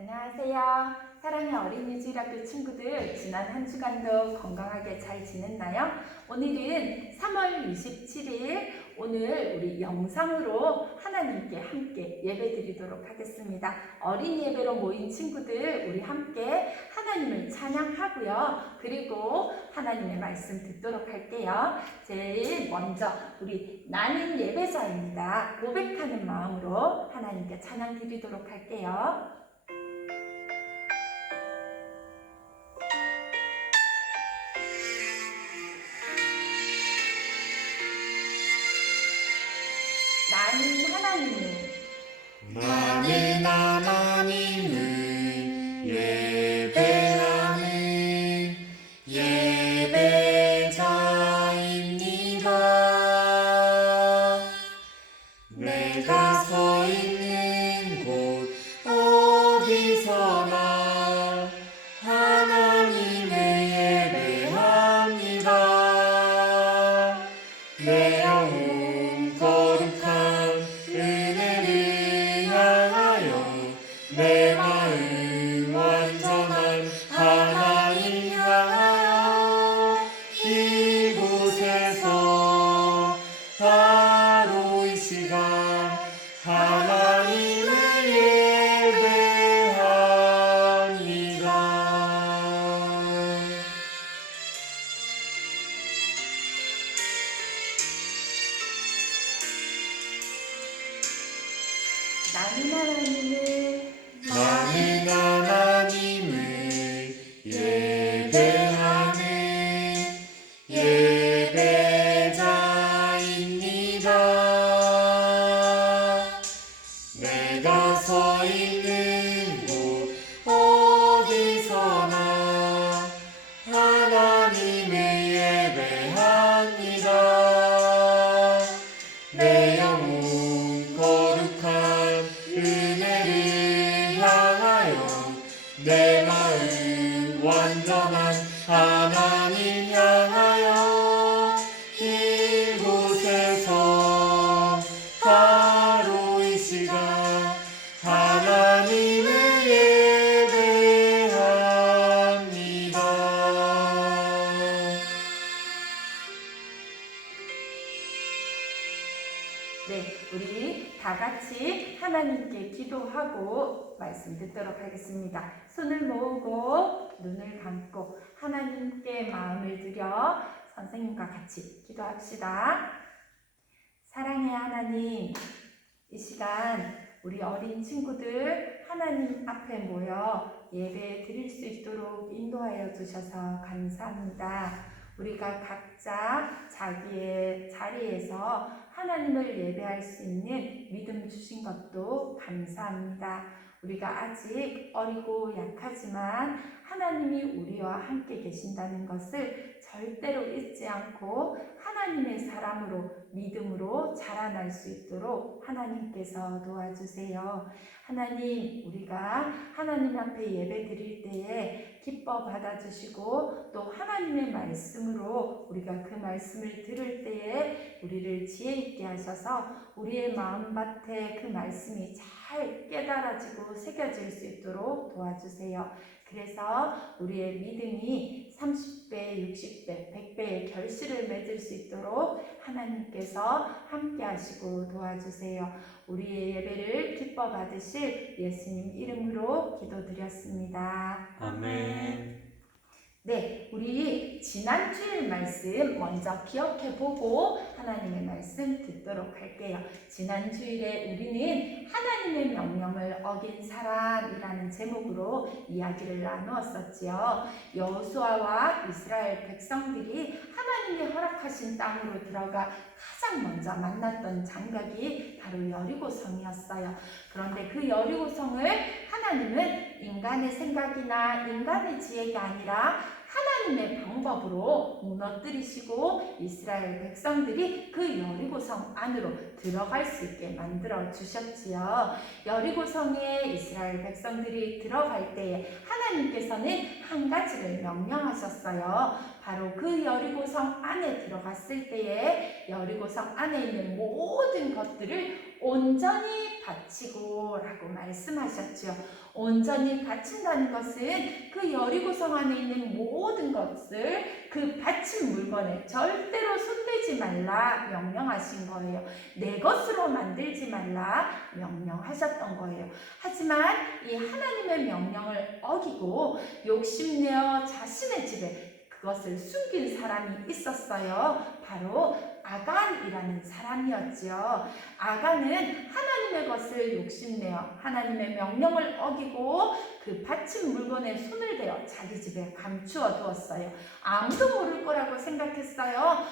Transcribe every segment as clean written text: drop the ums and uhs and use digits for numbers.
안녕하세요. 사랑의 어린이집학교 친구들, 지난 한 주간도 건강하게 잘 지냈나요? 오늘은 3월 27일, 오늘 우리 영상으로 하나님께 함께 예배 드리도록 하겠습니다. 어린이 예배로 모인 친구들, 우리 함께 하나님을 찬양하고요. 그리고 하나님의 말씀 듣도록 할게요. 제일 먼저 우리 나는 예배자입니다. 고백하는 마음으로 하나님께 찬양 드리도록 할게요. 나는 하나님을 예배하는 예배자입니다. 내가 서 있는 곳 어디서나 하나님을 예배합니다. 내 영혼 거룩한 은혜를 향하여 내 마음 완전한 하나님 향하여 이곳에서 바로 이 시간 하나님을 예배합니다. 나는 하나님을 예배하는 예배자입니다. 내가 서 있는 곳 어디서나 하나님을 예배합니다. 내 영혼 거룩한 은혜를 향하여 내 마음 완전한 하나님 향하여 이곳에서 바로 이 시간 하나님을 예배합니다. 네, 우리 다 같이 하나님께 기도하고 말씀 듣도록 하겠습니다. 손을 모으고 눈을 감고 하나님께 마음을 들여 선생님과 같이 기도합시다. 사랑의 하나님, 이 시간 우리 어린 친구들 하나님 앞에 모여 예배 드릴 수 있도록 인도하여 주셔서 감사합니다. 우리가 각자 자기의 자리에서 하나님을 예배할 수 있는 믿음 주신 것도 감사합니다. 우리가 아직 어리고 약하지만 하나님이 우리와 함께 계신다는 것을 절대로 잊지 않고 하나님의 사람으로 믿음으로 자라날 수 있도록 하나님께서 도와주세요. 하나님, 우리가 하나님 앞에 예배 드릴 때에 기뻐 받아주시고 또 하나님의 말씀으로 우리가 그 말씀을 들을 때에 우리를 지혜 있게 하셔서 우리의 마음밭에 그 말씀이 잘 깨달아지고 새겨질 수 있도록 도와주세요. 그래서 우리의 믿음이 30배, 60배, 100배의 결실을 맺을 수 있도록 하나님께서 함께 하시고 도와주세요. 우리의 예배를 기뻐 받으실 예수님 이름으로 기도드렸습니다. 아멘. 네, 우리 지난 주일 말씀 먼저 기억해보고 하나님의 말씀 듣도록 할게요. 지난 주일에 우리는 하나님의 명령을 어긴 사람이라는 제목으로 이야기를 나누었었지요. 여호수아와 이스라엘 백성들이 하나님이 허락하신 땅으로 들어가 가장 먼저 만났던 장벽이 바로 여리고성이었어요. 그런데 그 여리고성을 하나님은 인간의 생각이나 인간의 지혜가 아니라 하나님의 방법으로 무너뜨리시고 이스라엘 백성들이 그 여리고성 안으로 들어갈 수 있게 만들어 주셨지요. 여리고성에 이스라엘 백성들이 들어갈 때에 하나님께서는 한 가지를 명령하셨어요. 바로 그 여리고성 안에 들어갔을 때에 여리고성 안에 있는 모든 것들을 온전히 바치고 라고 말씀하셨지요. 온전히 바친다는 것은 그 여리고성 안에 있는 모든 것을 그 바친 물건에 절대로 손대지 말라 명령하신 거예요. 내 것으로 만들지 말라 명령하셨던 거예요. 하지만 이 하나님의 명령을 어기고 욕심내어 자신의 집에 그것을 숨긴 사람이 있었어요. 바로 아간이라는 사람이었죠. 아간은 하나님의 것을 욕심내어 하나님의 명령을 어기고 그 바친 물건에 손을 대어 자기 집에 감추어 두었어요. 아무도 모를 거라고 생각했어요.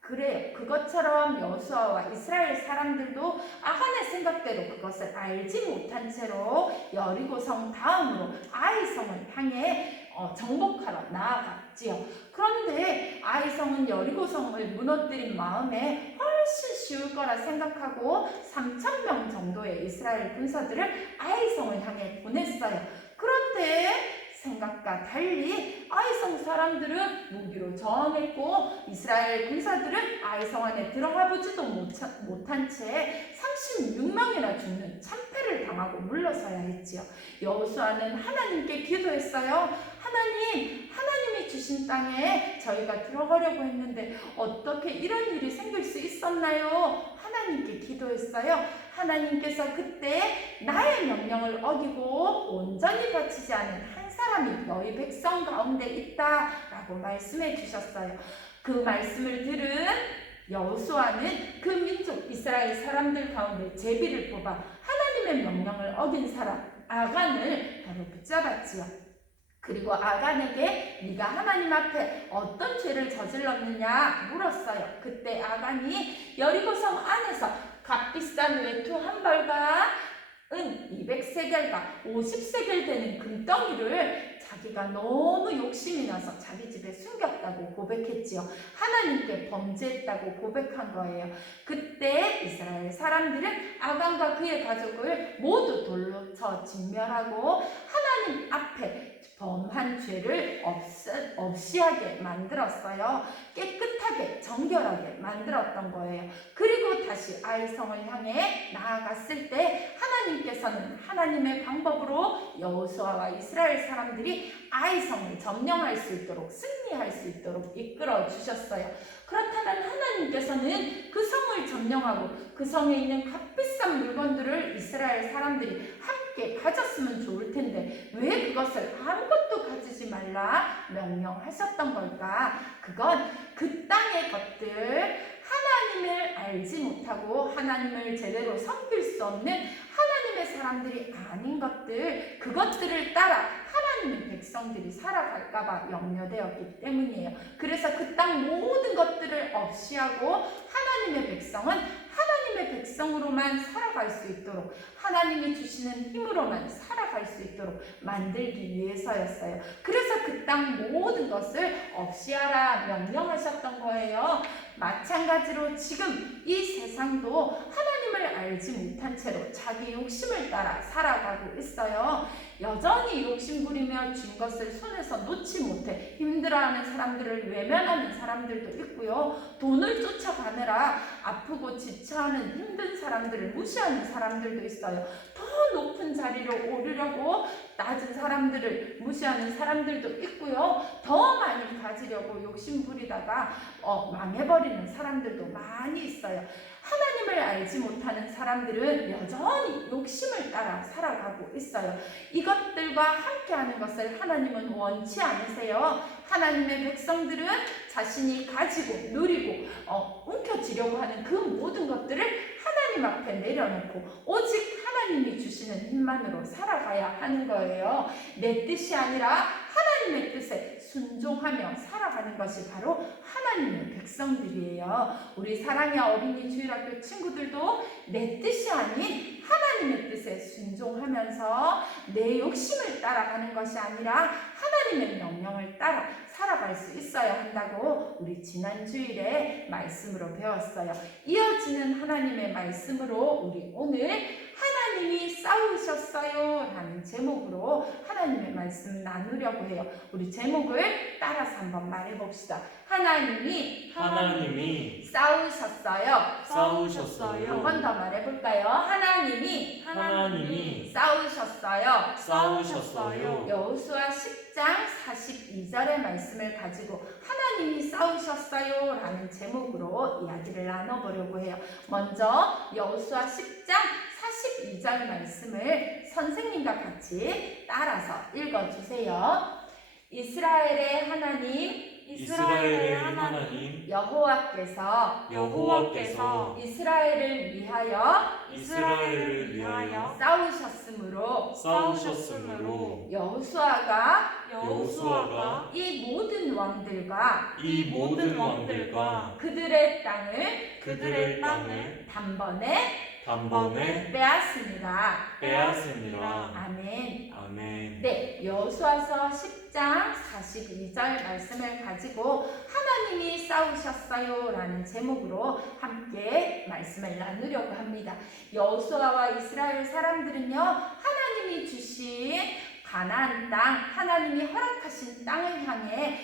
그래요. 그것처럼 여호수아와 이스라엘 사람들도 아간의 생각대로 그것을 알지 못한 채로 여리고성 다음으로 아이성을 향해 정복하러 나아갔지요. 그런데 아이성은 여리고성을 무너뜨린 마음에 훨씬 쉬울 거라 생각하고 3,000명 정도의 이스라엘 군사들을 아이성을 향해 보냈어요. 그런데 생각과 달리 아이성 사람들은 무기로 저항했고 이스라엘 군사들은 아이성 안에 들어가 보지도 못한 채 36명이나 죽는 참패를 당하고 물러서야 했지요. 여호수아는 하나님께 기도했어요. 하나님이 주신 땅에 저희가 들어가려고 했는데 어떻게 이런 일이 생길 수 있었나요? 하나님께 기도했어요. 하나님께서 그때 나의 명령을 어기고 온전히 바치지 않은 한 사람이 너희 백성 가운데 있다라고 말씀해 주셨어요. 그 말씀을 들은 여호수아는 그 민족 이스라엘 사람들 가운데 제비를 뽑아 하나님의 명령을 어긴 사람 아간을 바로 붙잡았지요. 그리고 아간에게 네가 하나님 앞에 어떤 죄를 저질렀느냐 물었어요. 그때 아간이 여리고성 안에서 값비싼 외투 한 벌과 은 200세겔과 50세겔 되는 금덩이를 자기가 너무 욕심이 나서 자기 집에 숨겼다고 고백했지요. 하나님께 범죄했다고 고백한 거예요. 그때 이스라엘 사람들은 아간과 그의 가족을 모두 돌로 쳐 진멸하고 하나님 앞에 범한 죄를 없이 하게 만들었어요. 깨끗하게 정결하게 만들었던 거예요. 그리고 다시 아이성을 향해 나아갔을 때 하나님께서는 하나님의 방법으로 여호수아와 이스라엘 사람들이 아이성을 점령할 수 있도록 승리할 수 있도록 이끌어 주셨어요. 그렇다면 하나님께서는 그 성을 점령하고 그 성에 있는 값비싼 물건들을 이스라엘 사람들이 함께 가졌으면 좋을 텐데 왜 그것을 아무것도 가지지 말라 명령하셨던 걸까? 그건 그 땅의 것들, 하나님을 알지 못하고 하나님을 제대로 섬길 수 없는 하나님의 사람들이 아닌 것들, 그것들을 따라 하나님의 백성들이 살아갈까봐 염려되었기 때문이에요. 그래서 그 땅 모든 것들을 없이 하고 하나님의 백성은 하나님의 백성으로만 살아갈 수 있도록 하나님이 주시는 힘으로만 살아갈 수 있도록 만들기 위해서였어요. 그래서 그 땅 모든 것을 없이 하라 명령하셨던 거예요. 마찬가지로 지금 이 세상도 하나님을 알지 못한 채로 자기 욕심을 따라 살아가고 있어요. 여전히 욕심부리며 쥔 것을 손에서 놓지 못해 힘들어하는 사람들을 외면하는 사람들도 있고요. 돈을 쫓아가느라 아프고 지쳐하는 힘든 사람들을 무시하는 사람들도 있어요. 더 높은 자리로 오르려고 낮은 사람들을 무시하는 사람들도 있고요. 더 많이 가지려고 욕심부리다가 망해버리는 사람들도 많이 있어요. 하나님을 알지 못하는 사람들은 여전히 욕심을 따라 살아가고 있어요. 이것들과 함께하는 것을 하나님은 원치 않으세요. 하나님의 백성들은 자신이 가지고 누리고 움켜쥐려고 하는 그 모든 것들을 하나님 앞에 내려놓고 오직 하나님이 주시는 힘만으로 살아가야 하는 거예요. 내 뜻이 아니라 하나님의 뜻에 순종하며 살아가는 것이 바로 하나님의 백성들이에요. 우리 사랑의 어린이 주일학교 친구들도 내 뜻이 아닌 하나님의 뜻에 순종하면서 내 욕심을 따라가는 것이 아니라 하나님의 명령을 따라 살아갈 수 있어야 한다고 우리 지난 주일에 말씀으로 배웠어요. 이어지는 하나님의 말씀으로 우리 오늘 하나님이 싸우셨어요 라는 제목으로 하나님의 말씀 나누려고 해요. 우리 제목을 따라서 한번 말해봅시다. 하나님이 싸우셨어요. 한 싸우셨어요. 번 더 말해볼까요? 하나님이 싸우셨어요. 싸우셨어요. 여호수아 10장 42절의 말씀을 가지고 하나님이 싸우셨어요 라는 제목으로 이야기를 나눠보려고 해요. 먼저 여호수아 10장 42절 말씀을 선생님과 같이 따라서 읽어주세요. 이스라엘의 하나님 여호와께서 이스라엘을 위하여 싸우셨으므로 여호수아가 이 모든 왕들과 그들의 땅을 단번에 빼앗습니다. 아멘. 네, 여호수아서 10장 42절 말씀을 가지고 하나님이 싸우셨어요 라는 제목으로 함께 말씀을 나누려고 합니다. 여호수아와 이스라엘 사람들은요, 하나님이 주신 가나안 땅, 하나님이 허락하신 땅을 향해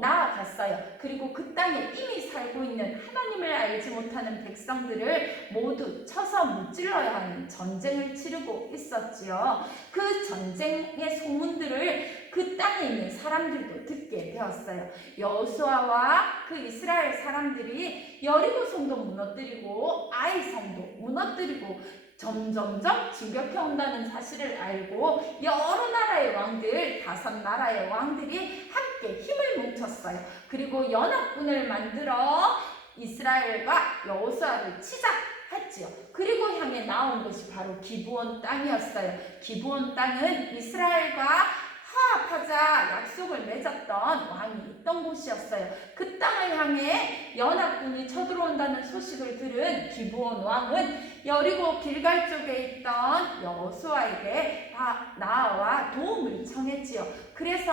나아갔어요. 그리고 그 땅에 이미 살고 있는 하나님을 알지 못하는 백성들을 모두 쳐서 무찔러야 하는 전쟁을 치르고 있었지요. 그 전쟁의 소문들을 그 땅에 있는 사람들도 듣게 되었어요. 여호수아와 그 이스라엘 사람들이 여리고 성도 무너뜨리고 아이 성도 무너뜨리고 점점점 진격해 온다는 사실을 알고 여러 나라의 왕들, 5나라의 왕들이 함께 힘을 뭉쳤어요. 그리고 연합군을 만들어 이스라엘과 여호수아를 치자 했지요. 그리고 향해 나온 것이 바로 기브온 땅이었어요. 기브온 땅은 이스라엘과 화합하자 약속을 맺었던 왕이 있던 곳이었어요. 그 땅을 향해 연합군이 쳐들어온다는 소식을 들은 기브온 왕은 여리고 길갈 쪽에 있던 여호수아에게 나아와 도움을 청했지요. 그래서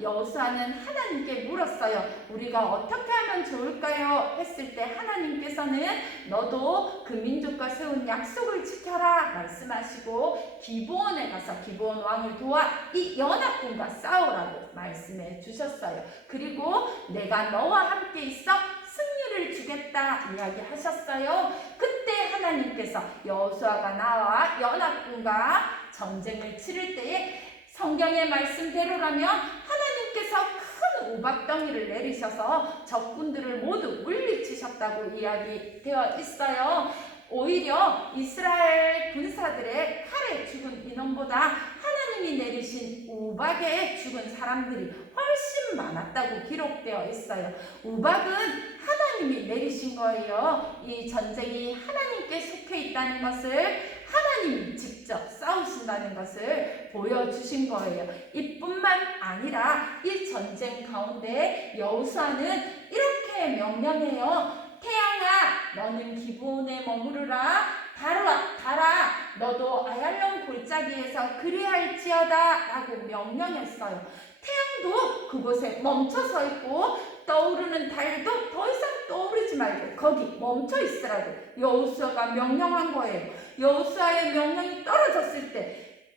여호수아는 하나님께 물었어요. 우리가 어떻게 하면 좋을까요? 했을 때 하나님께서는 너도 그 민족과 세운 약속을 지켜라 말씀하시고 기브온에 가서 기브온 왕을 도와 이 연합군과 싸우라고 말씀해 주셨어요. 그리고 내가 너와 함께 있어 승리를 주겠다 이야기하셨어요. 그때 하나님께서 여호수아가 나와 연합군과 전쟁을 치를 때에 성경의 말씀대로라면 하나님께서 큰 우박덩이를 내리셔서 적군들을 모두 물리치셨다고 이야기되어 있어요. 오히려 이스라엘 군사들의 칼에 죽은 인원보다 하나님이 내리신 우박에 죽은 사람들이 훨씬 많았다고 기록되어 있어요. 우박은 하나님이 내리신 거예요. 이 전쟁이 하나님께 속해 있다는 것을 하나님이 직접 싸우신다는 것을 보여주신 거예요. 이뿐만 아니라 이 전쟁 가운데 여호수아는 이렇게 명령해요. 태양아, 너는 기브온에 머무르라. 달아, 너도 아얄론 골짜기에서 그리할지어다 라고 명령했어요. 태양도 그곳에 멈춰서 있고 떠오르는 달도 더 이상 떠오르지 말고 거기 멈춰 있으라고 여호수아가 명령한 거예요. 여호수아의 명령이 떨어졌을 때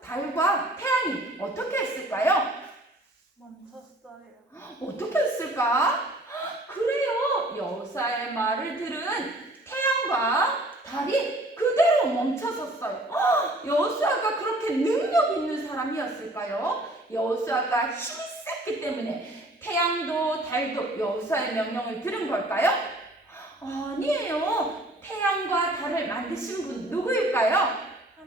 달과 태양이 어떻게 했을까요? 멈췄어요. 어떻게 했을까? 그래요. 여호수아의 말을 들은 태양과 달이 그대로 멈춰섰어요. 여호수아가 그렇게 능력 있는 사람이었을까요? 여호수아가 힘이 셌기 때문에 태양도 달도 여호수아의 명령을 들은 걸까요? 아니에요. 태양과 달을 만드신 분 누구일까요?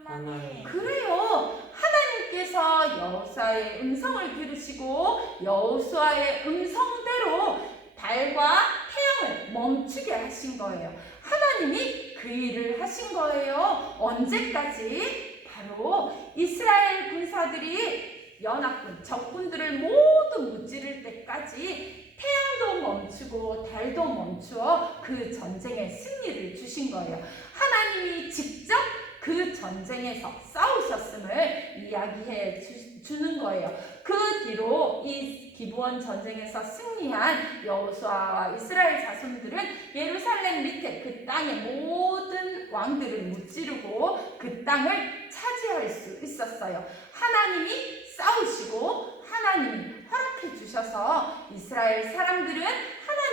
하나님. 그래요. 하나님께서 여호수아의 음성을 들으시고 여호수아의 음성대로 달과 태양을 멈추게 하신 거예요. 하나님이 그 일을 하신 거예요. 언제까지? 바로 이스라엘 군사들이 연합군, 적군들을 모두 무찌를 때까지 태양도 멈추고 달도 멈추어 그 전쟁의 승리를 주신 거예요. 하나님이 직접 그 전쟁에서 싸우셨음을 이야기해 주는 거예요. 그 뒤로 이 기브온 전쟁에서 승리한 여호수아와 이스라엘 자손들은 예루살렘 밑에 그 땅의 모든 왕들을 무찌르고 그 땅을 차지할 수 있었어요. 하나님이 싸우시고 하나님이 허락해 주셔서 이스라엘 사람들은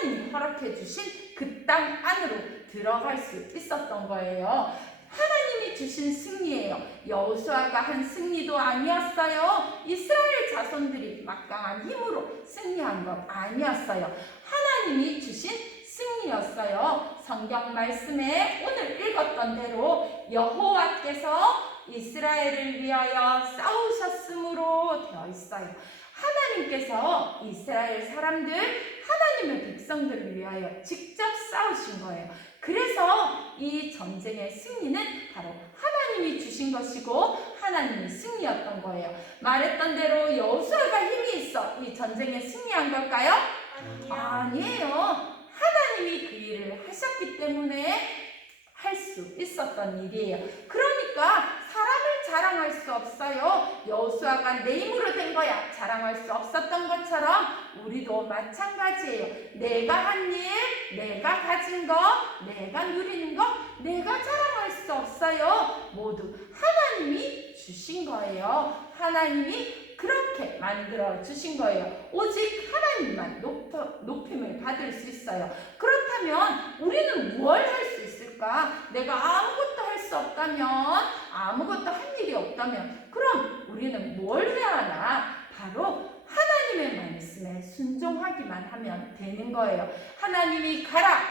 하나님이 허락해 주신 그 땅 안으로 들어갈 수 있었던 거예요. 하나님이 주신 승리예요. 여호수아가 한 승리도 아니었어요. 이스라엘 자손들이 막강한 힘으로 승리한 것 아니었어요. 하나님이 주신 승리였어요. 성경 말씀에 오늘 읽었던 대로 여호와께서 이스라엘을 위하여 싸우셨으므로 되어 있어요. 하나님께서 이스라엘 사람들, 하나님의 백성들을 위하여 직접 싸우신 거예요. 그래서 이 전쟁의 승리는 바로 하나님이 주신 것이고 하나님의 승리였던 거예요. 말했던 대로 여호수아가 힘이 있어 이 전쟁에 승리한 걸까요? 아니에요. 하나님이 그 일을 하셨기 때문에 할 수 있었던 일이에요. 그러니까 사람을 자랑할 수 없어요. 여호수아가 내 힘으로 된 거야 자랑할 수 없었던 것처럼 우리도 마찬가지예요. 내가 한 일, 내가 가진 거, 내가 누리는 거, 내가 자랑할 수 없어요. 모두 하나님이 주신 거예요. 하나님이 그렇게 만들어 주신 거예요. 오직 하나님만 높임을 받을 수 있어요. 그렇다면 우리는 뭘 할 수 있을까? 내가 아무것도 할 수 없다면, 아무것도 할 일이 없다면, 그럼 우리는 뭘 해야 하나? 바로 하나님의 말씀에 순종하기만 하면 되는 거예요. 하나님이 가라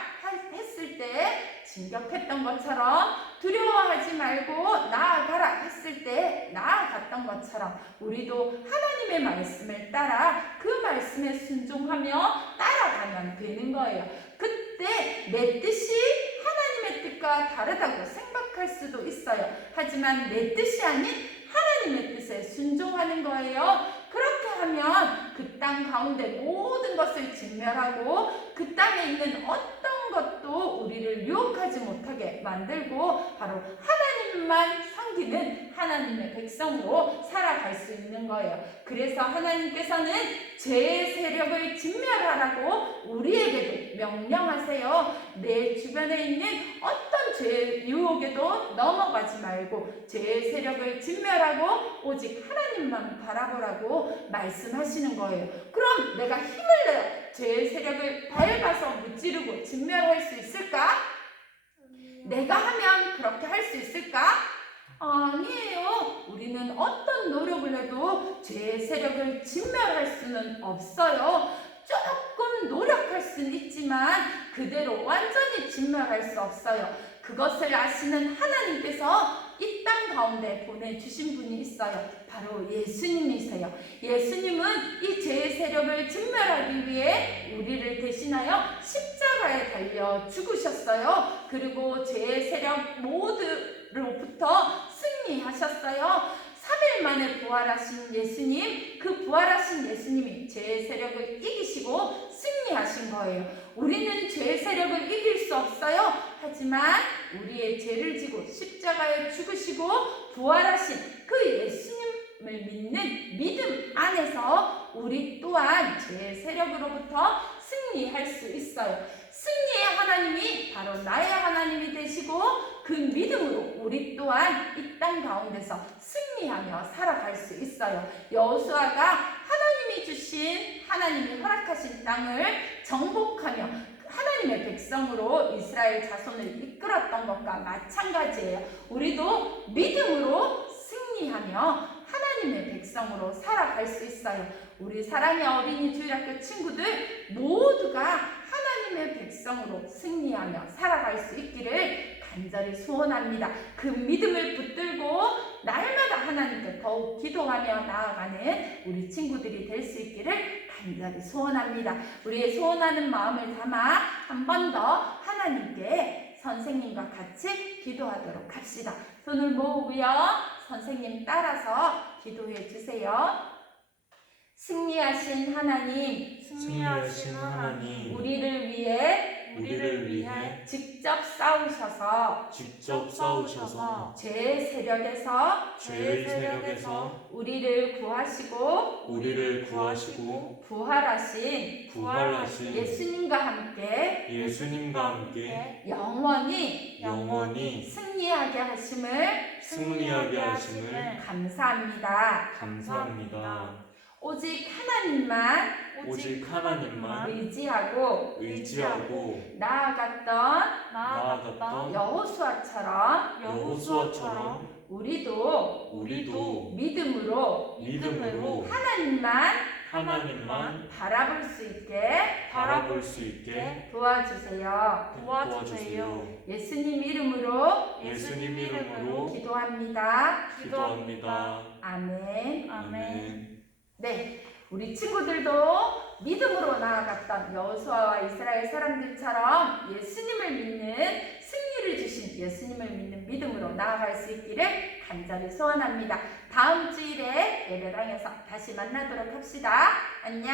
했을 때 진격했던 것처럼, 두려워하지 말고 나아가라 했을 때 나아갔던 것처럼 우리도 하나님의 말씀을 따라 그 말씀에 순종하며 따라가면 되는 거예요. 그때 내 뜻이 하나님의 뜻과 다르다고 생각할 수도 있어요. 하지만 내 뜻이 아닌 하나님의 뜻에 순종하는 거예요. 그렇게 하면 그 땅 가운데 모든 것을 진멸하고 그 땅에 있는 어떤 것도 우리를 유혹하지 못하게 만들고 바로 하나님만 섬기는 하나님의 백성으로 살아갈 수 있는 거예요. 그래서 하나님께서는 죄의 세력을 진멸하라고 우리에게도 명령하세요. 내 주변에 있는 어떤 죄의 유혹에도 넘어가지 말고 죄의 세력을 진멸하고 오직 하나님만 바라보라고 말씀하시는 거예요. 그럼 내가 힘을 내어 죄의 세력을 밟아서 무찌르고 진멸할 수 있을까? 내가 하면 그렇게 할 수 있을까? 아니에요. 우리는 어떤 노력을 해도 죄의 세력을 진멸할 수는 없어요. 조금 노력할 수는 있지만 그대로 완전히 진멸할 수 없어요. 그것을 아시는 하나님께서 이 땅 가운데 보내주신 분이 있어요. 바로 예수님이세요. 예수님은 이 죄의 세력을 진멸하기 위해 우리를 대신하여 십자가에 달려 죽으셨어요. 그리고 죄의 세력 모두로부터 승리하셨어요. 3일 만에 부활하신 예수님, 그 부활하신 예수님이 죄의 세력을 이기시고 승리하신 거예요. 우리는 죄의 세력을 이길 수 없어요. 하지만 우리의 죄를 지고 십자가에 죽으시고 부활하신 그 예수님을 믿는 믿음 안에서 우리 또한 죄의 세력으로부터 승리할 수 있어요. 승리의 하나님이 바로 나의 하나님이 되시고 그 믿음으로 우리 또한 이 땅 가운데서 승리하며 살아갈 수 있어요. 여호수아가 하나님이 주신 하나님이 허락하신 땅을 정복하며 하나님의 백성으로 이스라엘 자손을 이끌었던 것과 마찬가지예요. 우리도 믿음으로 승리하며 하나님의 백성으로 살아갈 수 있어요. 우리 사랑의 어린이 주일학교 친구들 모두가 하나님의 백성으로 승리하며 살아갈 수 있기를 간절히 소원합니다. 그 믿음을 붙들고 날마다 하나님께 더욱 기도하며 나아가는 우리 친구들이 될 수 있기를 간절히 소원합니다. 우리의 소원하는 마음을 담아 한 번 더 하나님께 선생님과 같이 기도하도록 합시다. 손을 모으고요. 선생님 따라서 기도해 주세요. 승리하신 하나님, 승리하신 하나님, 우리를 위해 직접 싸우셔서 죄의 세력에서 우리를 구하시고 부활하신 예수님과 함께 영원히 승리하게 하심을 감사합니다. 감사합니다. 오직 하나님만 오직 하나님만 의지하고 나아갔던 나아갔던 여호수아처럼 여호수아처럼 우리도 믿음으로 하나님만 바라볼 수 있게 도와주세요. 도와주세요. 예수님 이름으로 예수님 이름으로 기도합니다. 기도합니다. 아멘. 아멘. 네, 우리 친구들도 믿음으로 나아갔던 여호수아와 이스라엘 사람들처럼 예수님을 믿는 승리를 주신 예수님을 믿는 믿음으로 나아갈 수 있기를 간절히 소원합니다. 다음 주일에 예배당에서 다시 만나도록 합시다. 안녕.